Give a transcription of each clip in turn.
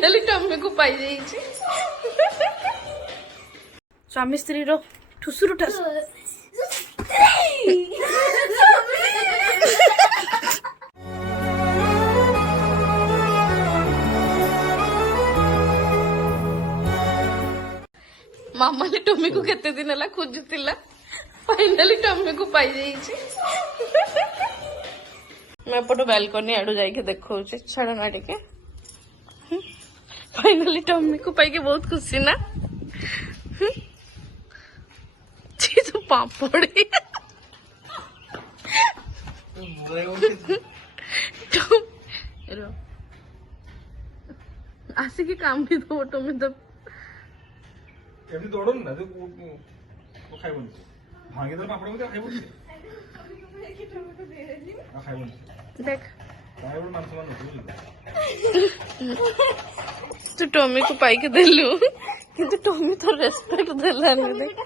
Finally tummy को पाई जाइए स्वामी स्त्री रो ठुसुरु ठस मामा ने टम्मी को केते दिन हला खोजुतिला फाइनली टम्मी को पाई जाइए मैं पटो बालकनी आड़ू जाके देखो छाड़ ना टे फाइनली टम्मी को पाई के बहुत खुशी ना चीज पापड़ आसिक काम भी दो टम्मी तो एमनी दौड़ो ना जो वो खाइबो भांगे तो पापड़ में खाइबो खाइबो देख खाइबो मांस मान तू टॉमी को पाई के देलु किंतु टॉमी तो रेस्पेक्ट देलानी देख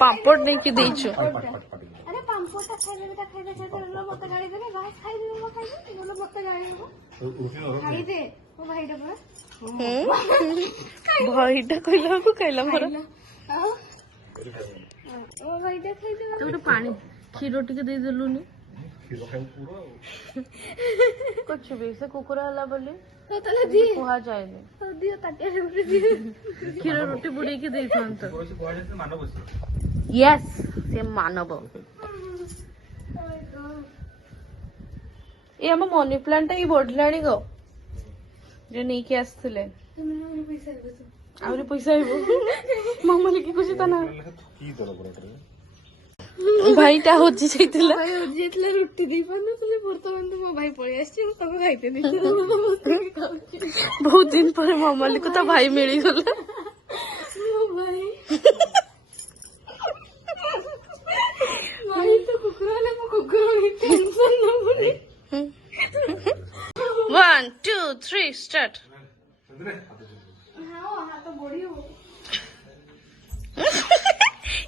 पापड़ नहीं के देइछु अरे पापड़ खाइबे से तो मत गाड़ी दे घास खाइ दे मत गाड़ी खाइ दे ओ भाईटा पर भाईटा कइला को कइला मोर ओ भाईटा खाइ दे तो पानी खीरो टिके दे देलुनी खीरो खाइ पूरा कुछ भी से कुकुरा हला बोली तो तले दी कुहा जाए ने तो दियो ताटिया रे दी खीरो रोटी बुड़ी के दे थांत कोसी कोहा जे मानव बस यस से मानव ये हम मनी प्लांट ही बढ़लाणी गो जो नहीं के आसले तुमने पैसा दे आउरी पैसा आइबो मामा लेके खुशी ता ना की दर बराबर भाईटा होजी जाइतिला भाई जेतले रोटी दी पन तुले वर्तमान तो मो भाई पळी आछि तो खाइते दी बहुत दिन पर मामा को तो भाई मिली गला मो भाई भाई तो कुकुराले मो कुकुरा टेंशन न बुनी 1 2 3 स्टार्ट हां हां तो बड़ी हो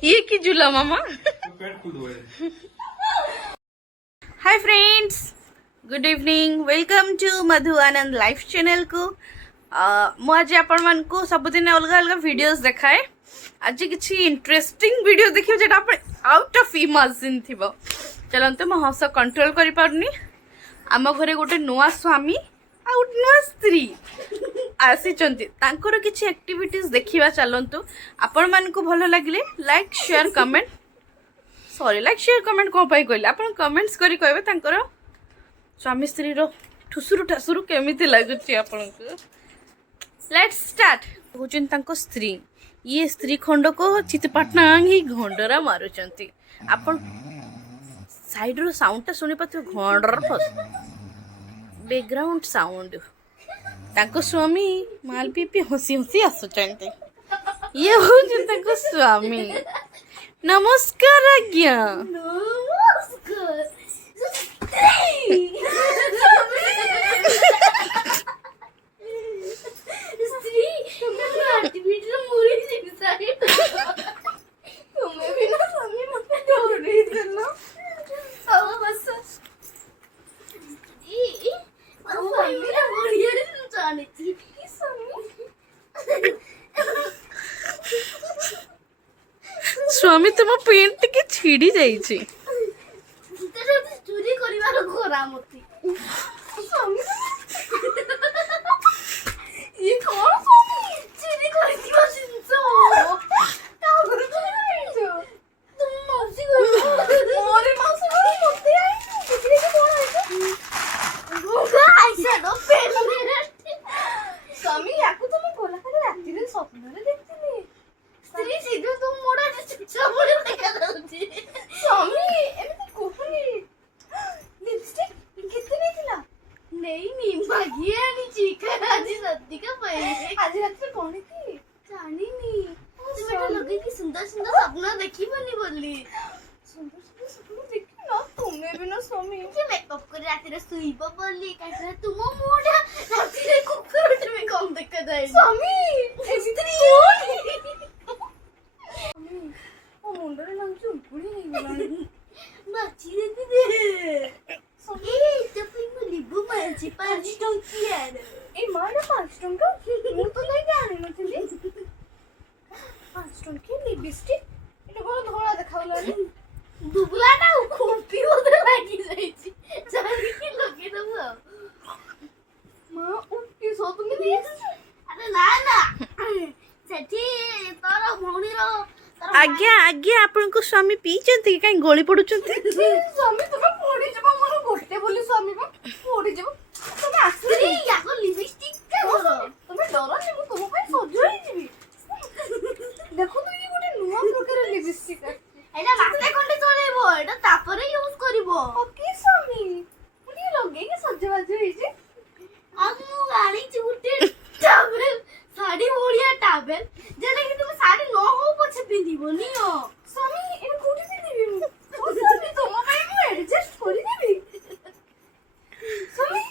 ये की झूला मामा पेट खुद होए hi friends good evening welcome to Madhu Anand life channel को मु आज आपण मान को सब दिन अलग अलग वीडियोस देखाए आज किसी इंटरेस्टिंग वीडियो देखियो जेटा आपण आउट ऑफ इमेजिन थिबो चलंते म हस कंट्रोल करि पारनी आम घरे गोटे नुआ स्वामी आ नुआ स्त्री आसीचंती तांकर किछि एक्टिविटीज देखिबा चलंतु आपण मान को भलो लागले like share comment sorry like share comment को पाई कहले आपण कमेंट्स करी कहबे तांकर स्वामी स्त्री रो ठुसुरु ठसुरु केमिति लागुची आपण को लेट्स स्टार्ट होचन तांको स्त्री ये स्त्री खंड को चितपाटना ही घंडरा मारुचंती आपण साइड रो साउंड ता सुनि पथि घंडर फस बैकग्राउंड साउंड तांको स्वामी माल पी पी हसी हसी आसुचंती ये होचन तांको स्वामी नमस्कार आज्ञा नमस्कार स्त्री तुम्हें एक्टिविटी रे मोरी दिसाई तुम्हें भी ना स्वामी मत डर नहीं करना अब बस ई अब मेरा बढ़िया रे जाने थी स्वामी स्वामी तुम पेंट के छिड़ी जाइछि तेरे चोरी करिवार घोरा मती स्वामी ये कौन स्वामी चोरी करिवा सिंचो तावर तो नहीं तुम मौसी को मोरे मौसी को मते आई किसी के कौन है गोगा ऐसा नो पेन मेरे स्वामी याकू तुम गोला खाली राती रे स्वप्न रे देखतिनी स्त्री सीधे तुम मोड़ा चुपचाप मोड़े देखा दउची स्वामी एमती कोहनी लिपस्टिक कितने थिला नहीं मागिए आनी चीका आज रात का पहले आज रात में कौन थी जानी नहीं तुम्हें लगे कि सुंदर सुंदर सपना देखी बनी बोली सुंदर सुंदर सपना देखी ना तुम्हें भी ना स्वामी कि मेकअप कर रात रे सुईबो बोली कैसे तुम मोड़ा रात रे कुकुर में कम देखा जाए स्वामी स्त्री ओ मुंडे ना चुपड़ी नहीं गला बाची देती दे स्वामी तो फिर ଅଛି 5 ଟଙ୍କିଆ ଏ ମାର 5 ଟଙ୍କା ମୁଁ ତ କାଇଁ ଆଣିନଥିଲି 5 ଟଙ୍କିଆ ଲିପଷ୍ଟିକ୍ ଏଟା କଣ ଧଳା ଦେଖାଉଲାନି ଦୁବଲାଟା ଖୁମ୍ପି ବୋଧେ ଲାଗି ଯାଇଛି ଚାଲିକି ଲଗେଇଦବୁ ଆଉ ମା ଉଠି ସୋ ତୁମେ ଦେଇଛ ଆରେ ନା ନା ସେଠି ତୋର ଭଉଣୀର ଆଜ୍ଞା ଆଜ୍ଞା ଆପଣଙ୍କ ସ୍ୱାମୀ ପିଇଛନ୍ତି କାଇଁ ଗଳି ପଡୁଛନ୍ତି? ସ୍ୱାମୀ ତୁମେ ପଡିଯିବ ମୋର ଗୋଟେ ବୋଲି ସ୍ୱାମୀ ବା ପଡିଯିବ ତୁମେ ଆସିଲି ୟାକୁ ଲିପଷ୍ଟିକ୍ ଟା ଧର ତୁମେ ଡରନି ମୁଁ ତୁମ ପାଇଁ ସଜ ହେଇଯିବି ଦେଖନ୍ତୁ ଇଏ ଗୋଟେ ନୂଆ ପ୍ରକାର ଲିପଷ୍ଟିକ୍ ଏଇଟା ମାସେ ଖଣ୍ଡେ ଚଲେଇବ ଏଇଟା ତାପରେ ୟୁଜ କରିବ ଓକେ ସ୍ୱାମୀ ମୁଁ ଟିକେ ଲଗେଇକି ସଜବାଜ ହେଇଛି ଆଉ ମୁଁ ଆଣିଛି ଗୋଟେ ଟାୱେଲ ଶାଢ଼ୀ ଭଳିଆ ଟାୱେଲ ଯେଟା କି ତୁମେ ଶାଢ଼ୀ ନ ହଉ ପଛେ ପିନ୍ଧିବନି ସ୍ୱାମୀ ଏଟା କୋଉଠି ପିନ୍ଧିବି ମୁଁ ସ୍ୱାମୀ ତୁମ ପାଇଁ ମୁଁ ଆଡଜଷ୍ଟ କରିଦେବି ସ୍ୱାମୀ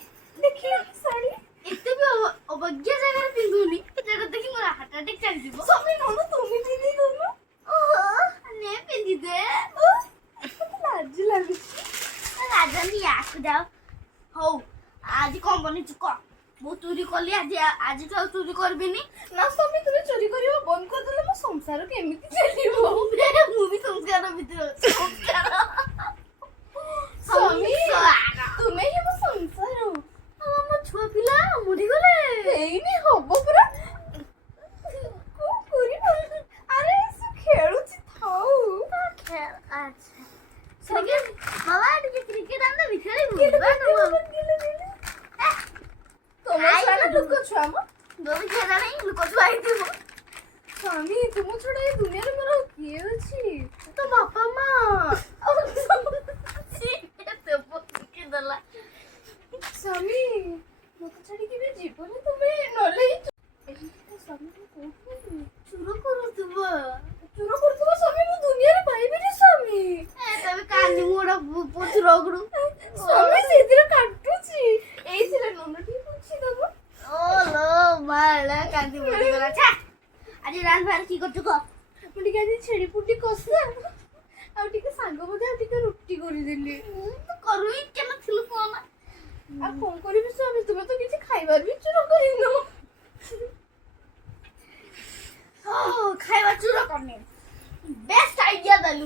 ଦେଖିଲ ଶାଢ଼ୀ ଏତେ ବି ଅବଜ୍ଞା ଜାଗାରେ ପିନ୍ଧୁନି ଯେଟା ଦେଖି ମୋର ହାର୍ଟ ଆଟାକ୍ ଚାଲିଯିବ ସ୍ୱାମୀ ନହେଲେ ତୁମେ ପିନ୍ଧି ଦଉନ ନେ ପିନ୍ଧି ଦେ ଲାଜ ଲାଗୁଛି ରାଜନି ୟାକୁ ଯାଅ ହଉ ଆଜି କଣ ବନେଇଛୁ କହ ମୁଁ ଚୋରି କଲି ଆଜି ତ ଆଉ ଚୋରି କରିବିନି ନା ସ୍ୱାମୀ ତୁମେ ଚୋରି କରିବା ବନ୍ଦ କରିଦେଲେ ମୋ ସଂସାର କେମିତି ଚାଲିବ ମୁଁ ବି ସଂସାର ଭିତରେ ଅଛି ସ୍ୱାମୀ ତୁମେ ହିଁ ମୋ ସଂସାର ଆଉ ଆମ ଛୁଆ ପିଲା ମରିଗଲେ ହେଇନି ହବ ପୁରା କଣ କରିବା ଆରେ ସେ ଖେଳୁଛି ଥାଉ ଆଚ୍ଛା ବାବା ଟିକେ କ୍ରିକେଟ ଆମେ ଖେଳିବୁ ଲୁକ ଛୁଆ ମ ଦୋଳି ଖେଳା ନାହିଁ ଲୁକ ଛୁଆ ହେଇଥିବ ସ୍ୱାମୀ ତୁମ ଛଡା ଏ ଦୁନିଆରେ ମୋର କିଏ ଅଛି ତ ବାପା ମା ଦେଲା ସ୍ୱାମୀ ମତେ ଛାଡିକି ବି ଯିବନି ତୁମେ ନହେଲେ ଚୁର କରୁଥିବ ସ୍ୱାମୀ ମୁଁ ଦୁନିଆରେ ପାଇବିନି ସ୍ୱାମୀ ତମେ କାନି ମୋଡ ପଛରୁ ଅଗଡୁ ସ୍ୱାମୀ ସେଇଥିରେ କାଟୁଛି ଏଇଥିରେ ନୁନ ଟିକେ ପୁଛିଦବ ଓଲୋ ମାଳା କାନ୍ଦି ପଡିଗଲା ଛା ଆଜି ରାନ ଭାର କି କରୁଛୁ କହ ମୁଁ ଟିକେ ଆଜି ଛେଳି ପୁଟି କଷା ଆଉ ଟିକେ ଶାଗ ଭଜା ଆଉ ଟିକେ ରୁଟି କରିଦେଲି ତୁ କରୁଇ କେନ ଥିଲୁ କଣ ଆଉ କଣ କରିବି ସ୍ୱାମୀ ତୁମେ ତ କିଛି ଖାଇବାର ବି ଚୁର କରିନ ଖାଇବା ଚୁର କରିନି ବେଷ୍ଟ ଆଇଡିଆ ଦେଲୁ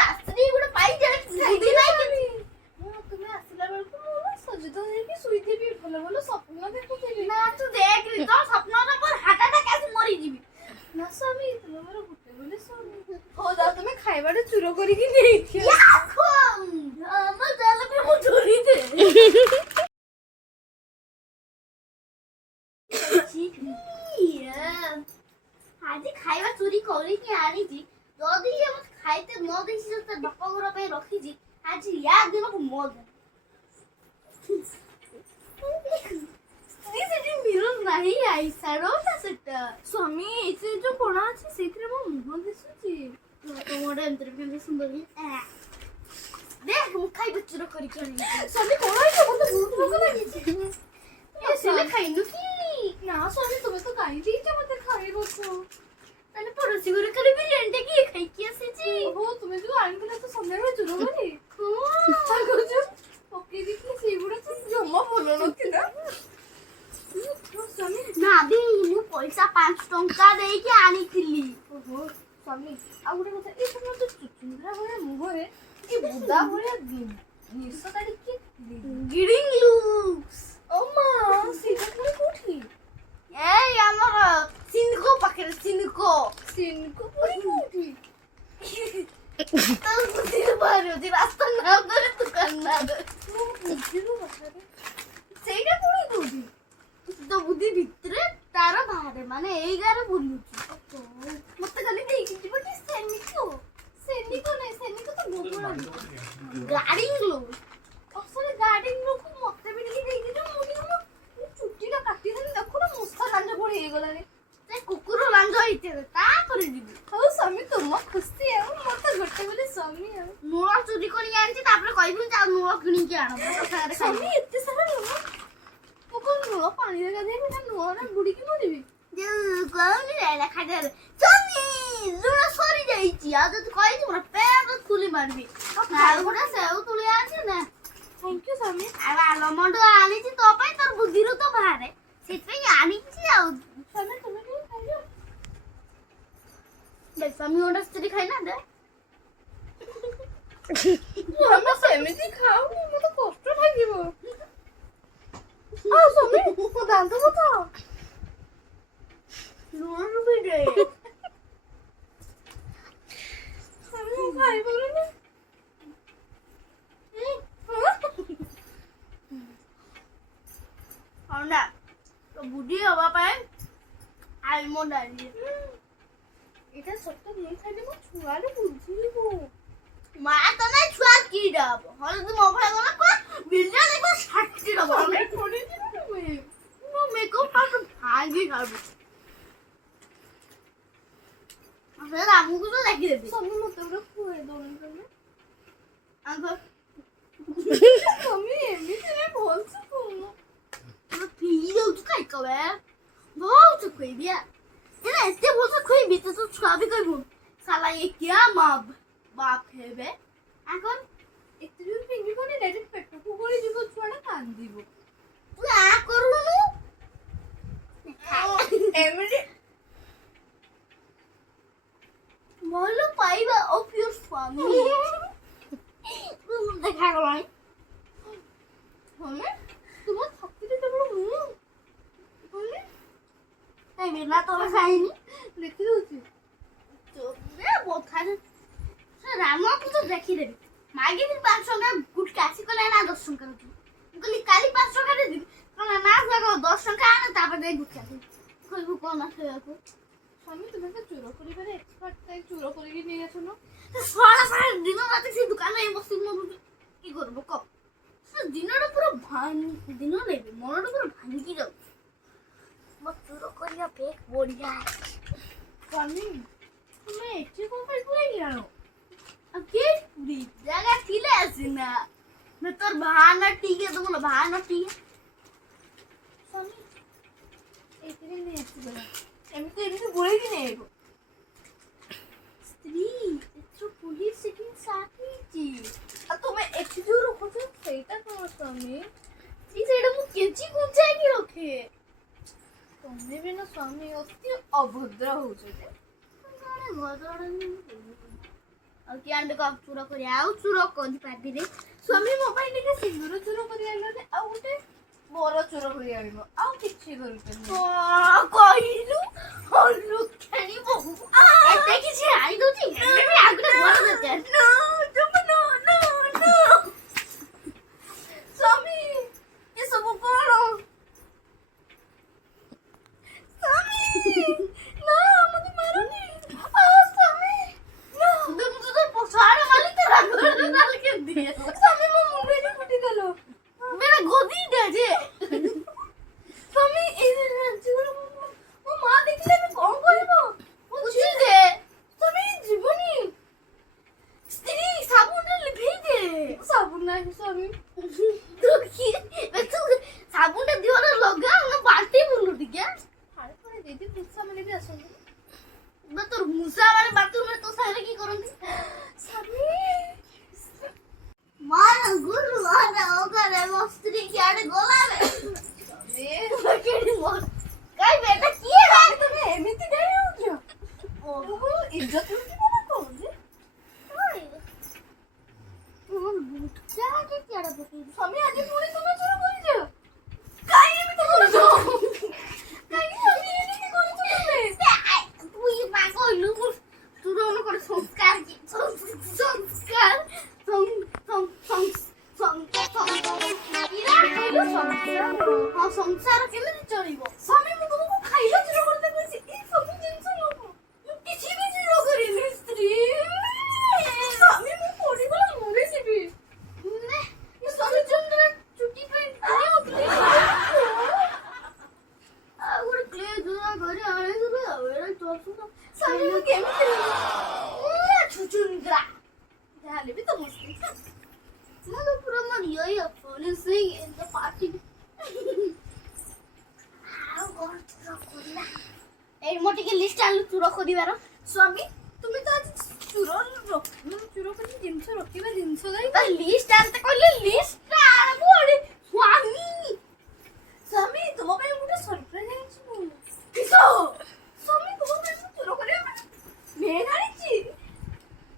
ଆସ୍ତ୍ରୀ ଗୋଟେ ପାଇ ଯାଏ ବୁଦ୍ଧି ନାହିଁ ତୁମେ ଆସିଲା ବେଳକୁ ମୁଁ ସଜିତ ହେଇକି ଶୋଇଥିବି ଭଲ ଭଲ ସ୍ୱପ୍ନ ଦେଖୁଥିବି ନା ତୁ ଦେଖ ତ ସ୍ୱପ୍ନରେ ମୋର ହାର୍ଟ ଆଟାକ୍ ଆସି ମରିଯିବି ନା ସ୍ୱାମୀ ତୁମେ ମୋର ଗୋଟେ ବୋଲି ସ୍ୱାମୀ ହଉ ଯାଅ ତୁମେ ଖାଇବାଟା ଚୁର କରିକି ନେଇଥିବ ଆମ ଚାଲ ମୁଁ ଚୋରି ଦେ ଆଜି ଖାଇବା ଚୋରି କରିକି ଆଣିଛି ଯଦି ଖାଇତେ ନ ଦେଇଛି ତା ବାପା ଘର ପାଇଁ ରଖିଛି ଆଜି ୟା ଦିନକୁ ମୋ ସେଠି ମିରର ନାହିଁ ଆଇସାଡୋଟା ସେଟା ସ୍ୱାମୀ ସେ ଯୋଉ କଣା ଅଛି ସେଇଥିରେ ମୋ ମୁହଁ ଦିଶୁଛି ତ ଗୋଟେ ଏମିତିରେ କେମିତି ସୁନ୍ଦର ଦେଖ ମୁଁ ଖାଇବା ଚୁର କରିକି ଆଣିଛି ସ୍ୱାମୀ କଣ ହେଇଛି ମତେ ବହୁତ ଭୋକ ଲାଗିଛି ଆସିଲେ ଖାଇନୁ କି ନା ସ୍ୱାମୀ ତୁମେ ତ ଗାଇ ଦେଇଛ ମତେ ଖାଇବାକୁ ତାହେଲେ ପଡୋଶୀ ଘରେ ଖାଲି ବିରିୟାନୀ କିଏ ଖାଇକି ଆସିଛି ଓହୋ ତୁମେ ଯୋଉ ଆଣିଥିଲ ତ ସନ୍ଧ୍ୟାବେଳେ ଚୁର କରି ପକେଇ ଦେଇଥିଲି ସେଇଗୁଡା ତ ଜମା ଭଲ ନଥିଲା ନା ଦି ମୁଁ ପଇସା 5 ଟଙ୍କା ଦେଇକି ଆଣିଥିଲି ଓହୋ ସ୍ୱାମୀ ଆଉ ଗୋଟେ କଥା ଏଇ ସବୁ ତ ଚୁଚୁନ୍ଦ୍ରା ଭଳିଆ ମୁହଁରେ କି ବୁଦା ଭଳିଆ ନିଶ କାଢିକି ଗିଡିଂ ଲୁକ୍ସ ଓ ମା ସେଇଟା ପୁଣି କୋଉଠି ଏଇ ଆମର ସିନକୋ ପାଖରେ ସିନକୋ ପୁଣି କୋଉଠି ତ ବୁଦ୍ଧିରେ ବାହାରି ଅଛି ରାସ୍ତା ନା ଧରେ ଦୋକାନ ନା ଧରେ ସେଇଟା ପୁଣି କୋଉଠି ତ ବୁଦ୍ଧି ଭିତରେ ତାର ବାହାରେ ମାନେ ଏଇ ଗାଁରେ ବୁଲୁଛି ମତେ ଖାଲି ଦେଇକି ଯିବ କି ସେନିକୋ ନାଇଁ ସେନିକୋ ତ ବହୁତ ଗାଡିଂ ଲୋକ ଅସଲ ଗାଡିଂ ଲୋକ ମତେ ବି ଟିକେ ଦେଇକି ଯିବ ମୁଁ ଟିକେ ମୋ ଚୁଟିଟା କାଟିଦେଲି ଦେଖୁନ ମୁସ୍ତା ଲାଞ୍ଜ ଭଳି ହେଇଗଲାଣି ସେ କୁକୁର ଲାଞ୍ଜ ହେଇଥିବ ତାପରେ ଯିବି ହଉ ସ୍ୱାମୀ ତୁମ ଖୁସି ଆଉ ମତେ ଗୋଟେ ବୋଲି ସ୍ୱାମୀ ଆଉ ନୂଆ ଚୁରି କରିକି ଆଣିଛି ତାପରେ କହିବି ଆଉ ନୂଆ କିଣିକି ଆଣ ସ୍ୱାମୀ ଏତେ ସାରା ନୂଆ ମୁଁ କଣ ନୂଆ ପାଣିରେ ଗାଧେଇବି ନା ନୂଆ ନା ବୁଡିକି ମରିବି କହୁନି ଖାଇଦେଲେ ସ୍ୱାମୀ ଲୁଣ ସରିଯାଇଛି ଆଉ ଯଦି କହିଛି ମୋର ପେଟ ଖୁଲି ମାରିବି ଆଉ ଗୋଟେ ସେଉ ତୁଳି ଆଣିଛି ନା ଥ୍ୟାଙ୍କ ୟୁ ସ୍ୱାମୀ ଆଉ ଆଲମଣ୍ଡ ଆଣିଛି ତ ଦାନ୍ତ କଥା ଲୁଣ ପିଇଦେ ମୁଁ ଖାଇପାରୁନି ଅଣ୍ଡା ତ ବୁଢୀ ହବା ପାଇଁ ଆଲମଣ୍ଡ ଆଣିଲି এটা সত্য নিয়ে খাইলে মো ছুয়ারে বুঝিবো মা তমে ছুয়া কি দাব হলে তুমি মোবাইল গলা কো বিল্লা দেখো 60 দাব আমি করে দিবি মো মেকআপ পাট ভাগি খাবো আসলে আমুকু তো দেখি দেবি তুমি মতে পুরো খুয়ে দোন তুমি আঙ্কল তুমি এমনিতে বলছো কোনো পুরো ফিল উঠ খাই কবে বহুত খুই দিয়া এরা এতে বলছো খুই বিতে তো ছবি কইব শালা এ কিয়া মাব বাপ হেবে এখন একটু যদি ফিঙ্গি কোনে ডাইরেক্ট পেটকু করে দিব ছড়া কান দিব তুই আ করলু এমনি বলো পাইবা অফ ইওর ফ্যামিলি তুমি দেখা গলাই হলে তোমার থাকতে তো বড় মুখ হলে এই বিনা তো খাইনি দেখি দউছি তো রে বোখানে রামকে তো দেখি দেবি মাগে দিন 500 টাকা গুটকা আসি কলে না 10 টাকা দিবি কলি কালি 500 টাকা দিবি কলে না জাগো 10 টাকা আনে তারপর দেই গুটকা দিবি কইবো কোন আছে আপু আমি তোমাকে চুরো করিবারে এক্সপার্ট তাই চুরো করি নিয়ে গেছো না সারা সারা দিন রাতে সেই দোকানে বসে কি করব কপ দিনটা পুরো দিন নেবে মনটা পুরো ভাঙি যাও চুরো করিয়া পেক বড়িয়া আমি তুমি একটু কোথায় ঘুরে গেল কি পুরি জায়গা ছিলে আসি না তোর ভানা টিকে দেবো না ভানা টিকে স্বামী এইখানে নিয়ে আসছি বলে এমনি বলে কি নেই স্ত্রী একটু পুলিশ সেটিং সাথেছি আর তুমি একটু রখছো সেইটা তোমার স্বামী ସେଇଟା ମୁଁ କେଞ୍ଚି କୁଞ୍ଚାଇକି ରଖେ ତମେ ବି ନା ସ୍ୱାମୀ ଅତି ଅଭଦ୍ର ହଉଛନ୍ତି ଆଉ କିଏ ଆଣ୍ଡେ ଚୁର କରି ଆଉ ଚୁର କରିପାରିଲେ ସ୍ୱାମୀ ମୋ ପାଇଁ ଟିକେ ସିନ୍ଦୁର ଚୁର କରି ଆଣିଲେ ଆଉ ଗୋଟେ ବର ଚୁର କରି ଆଣିବ ଆଉ କିଛି କରିପାରିବ କହିଲୁ ଲୁକ୍ଷାଣି ବହୁ ଏତେ କିଛି ଆଣି ଦଉଛି ଆଗରେ ବର ଦରକାର ସ୍ୱାମୀ ଏସବୁ କଣ ସ୍ୱାମୀ ନା ମତେ ମାରନି ସ୍ୱାମୀ ନା ମୁଁ ତ ପଛାଡ ମାଲି ତ ରାଗ କେ ଦିଏ ସ୍ୱାମୀ ମୋ ମୁଣ୍ଡରେ ଫୁଟି ଦେଲ मेरा गोदी दे जे ସ୍ୱାମୀ ଏ ଜୀବନ ମୋ ମା ଦେଖିଲେ ମୁଁ କଣ କରିବ ବୁଝି ଦେ ସ୍ୱାମୀ ଜୀବନି ସ୍ତ୍ରୀ ସାବୁନରେ ଲିଭେଇ ଦେ ସାବୁନ ନାହିଁ ସ୍ୱାମୀ ସାବୁନଟା ଦିହରେ ଲଗା ନା ବାଲ୍ଟି ବୁଲୁ ଟିକେ ହାଡେ ପଡେ ଦିଦି ପୁଷା ମାନେ ବି ଆସନ୍ତି ବା ତୋର ମୁସା ମାନେ ବାଥରୁମରେ ତୋ ସାଇରେ କି କରନ୍ତି ସ୍ୱାମୀ मारा गुरु आना ओकरे मस्त्री की आड़े गोलावे ए केडी मोर काई बेटा किए रात तमे एमिति गई हो जो ओहो इज्जत की बोला कोन जे ओए मोर बुटका के केड़ा बकई समय आज पुणी तुम चोर करि जो काई एमिति कर जो काई समय एमिति कर जो तमे तू ये पा कहलु तू रोन कर संस्कार की संस्कार ସଂସାର କେମିତି ଚଳିବ ସ୍ୱାମୀ ମୁଁ ତୁମକୁ ଖାଇବା ଚୁର କରିତେ କହିଛି ଏଇ ସବୁ ଜିନିଷ ଲୋକ ମୁଁ କିଛି ବି ଚୁର କରିନି ସ୍ତ୍ରୀ ସ୍ୱାମୀ ମୁଁ ପଡ଼ିଗଲେ ମରିଯିବି ସ୍ୱାମୀ ଚନ୍ଦ୍ର ଚୁଟି ପାଇଁ ଆଉ ଗୋଟେ କ୍ଲେ ଚୁରା କରି ଆଣିଦେବେ ଆଉ ଏଇଟା ଚଳୁନ ସ୍ୱାମୀ ମୁଁ କେମିତି ଛୁଚୁନ୍ଦ୍ରା ଯାହାହେଲେ ବି ତ ମସ୍ତି Mother put on my yo-yo phone and sing in the party. এই মোটে কি লিস্ট আনলু চুরো করিবার স্বামী তুমি তো আজ চুরো চুরো করে জিনিস রখিবা জিনিস গাই তা লিস্ট আনতে কইলে লিস্ট আনবো আরে স্বামী স্বামী তোমার ପାଇଁ ଗୋଟେ ସରପ୍ରାଇଜ আনছি ମୁଁ কিসো স্বামী তোমার ପାଇଁ চুরো করিবা মেন আনিছি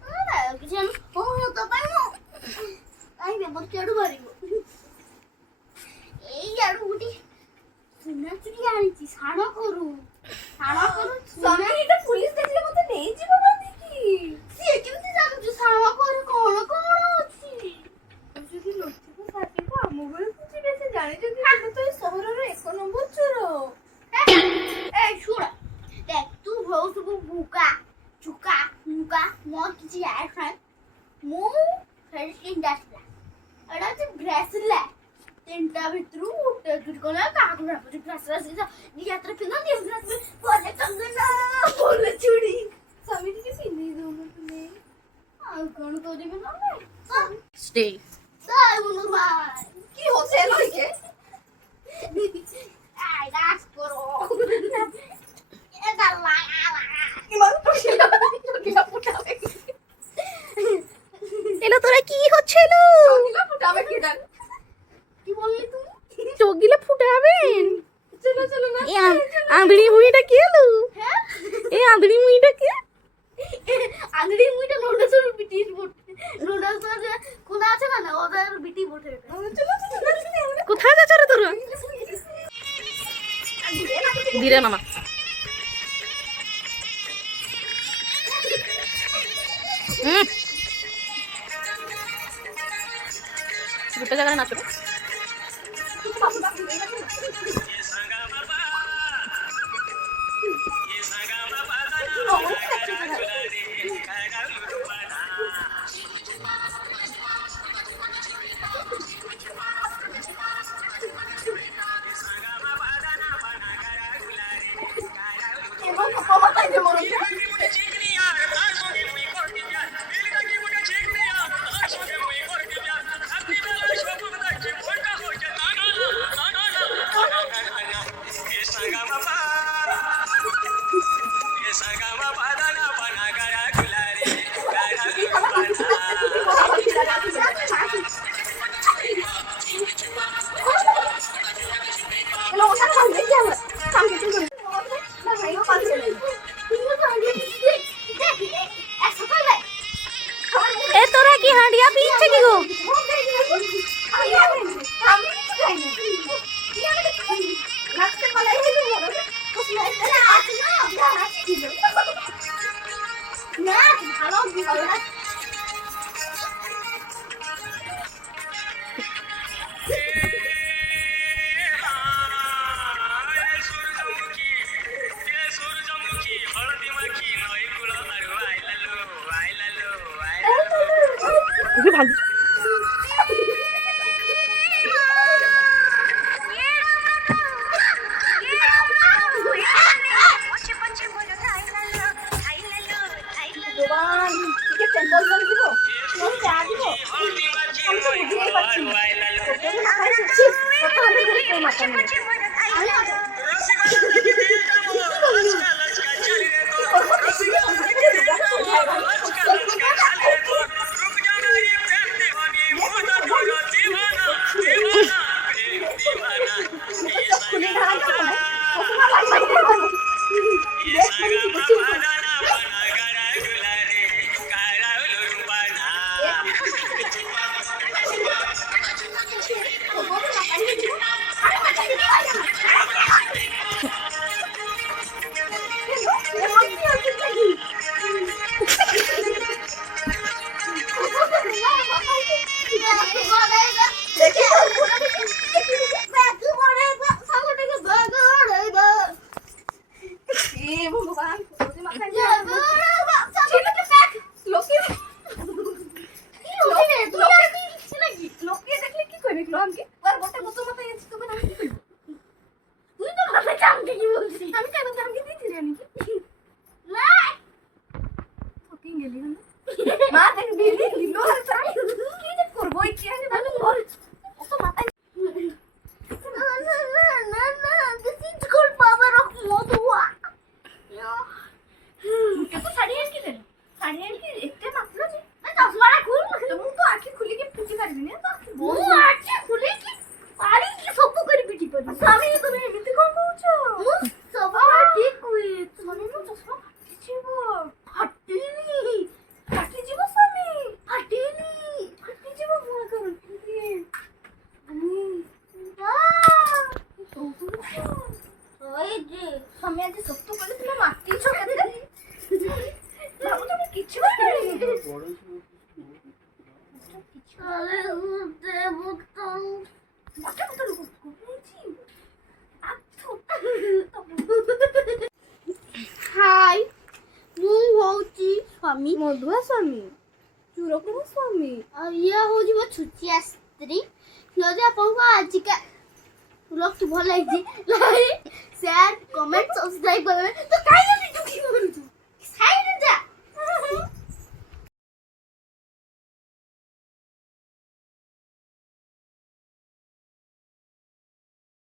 আরে কিছু ও তো পাই মু আই বে বড় চড়ু মারিব এই আড়ু গুটি ଛାଣ କରୁ ସ୍ୱାମୀ ଏଇଟା ପୁଲିସ ଦେଖିଲେ ମତେ ନେଇଯିବ ବାନ୍ଧିକି। ସିଏ କେମିତି ଜାଣୁଛୁ ଛାଣ କରୁ କଣ କଣ ଅଛି? ଯଦି ନଥିବ ସାଥିକୁ ଆମ ବେଳକୁ ଯିବେ। ସେ ଜାଣିଛନ୍ତି ଆମେ ତ ଏ ସହରର 1 ନମ୍ବର ଚୋର। ଏ ଶୁଣ দেখ ତୁ ହଉଥିବୁ ବୁକା ଚୁକା ମୁକା ମୋର କିଛି ଆଡ୍ ନାହିଁ। ମୁଁ ଫେରିଷ୍ଟିଂ ଆସିଲା ଏଇଟା ହଉଛି ବ୍ରେସଲେଟ୍। 3ଟା ଭିତରୁ ଗୋଟେ କଲେ କାହାକୁ ଭାବୁଛି ବ୍ରେସଲେଟ୍ ନିହାତରେ ପିନ୍ଧନ୍ତି ପରେ କଙ୍ଗନା ବୋଲେ ଚୁଡ଼ି ସ୍ୱାମୀ ଟିକେ ପିନ୍ଧେଇ ଦଉନ ତୁମେ। ଆଉ କଣ କରିବି ନହେଲେ স্টে তাই বলো ভাই কি হচ্ছে লইকে আই ডান্স করো এটা লাগা ইমান খুশি লাগা ফুটাবে এলো তোরা কি হচ্ছিল? ফুটাবে কি ডান কি বললি তুমি? চোখগুলো ফুটাবেন? চলো চলো না এই আঁধড়ি মুড়িটা কি হলো? হ্যাঁ এই আঁধড়ি মুড়িটা কি? আংড়ি মুইটা নুডলসের বিটির বট নুডলসের কোন আছে না ওদের বিটি বটে। চলো চলো কোথায় যাচ্ছ রে তোরা? ধীরে মামা। দুটো জায়গায় নাচো। এ তোরা কি হাঁডিয়া পিচ্ছে কি গো? ହେଇଛି ସ୍ୱାମୀ ଆଜି ସତ କହିଲେ ତୁମେ ମାତିଛ କେତେ ବାବୁ ତମେ କିଛି କରିପାରିନି ହାଇ ମୁଁ ହଉଛି ସ୍ୱାମୀ ମଧୁଆ ସ୍ୱାମୀ ଚୁରକୁର ସ୍ୱାମୀ ଆଉ ଇଏ ହଉଛି ମୋ ଛୁଚିଆ ସ୍ତ୍ରୀ ଯଦି ଆପଣଙ୍କୁ ଆଜିକା ବ୍ଲଗଟି ଭଲ ଲାଗିଛି ଲାଇକ୍ ସେୟାର କମେଣ୍ଟ ସବସ୍କ୍ରାଇବ କରିବେ ତ କାଇଁ ଚୁକି କରୁଛୁ ସାଇଡ୍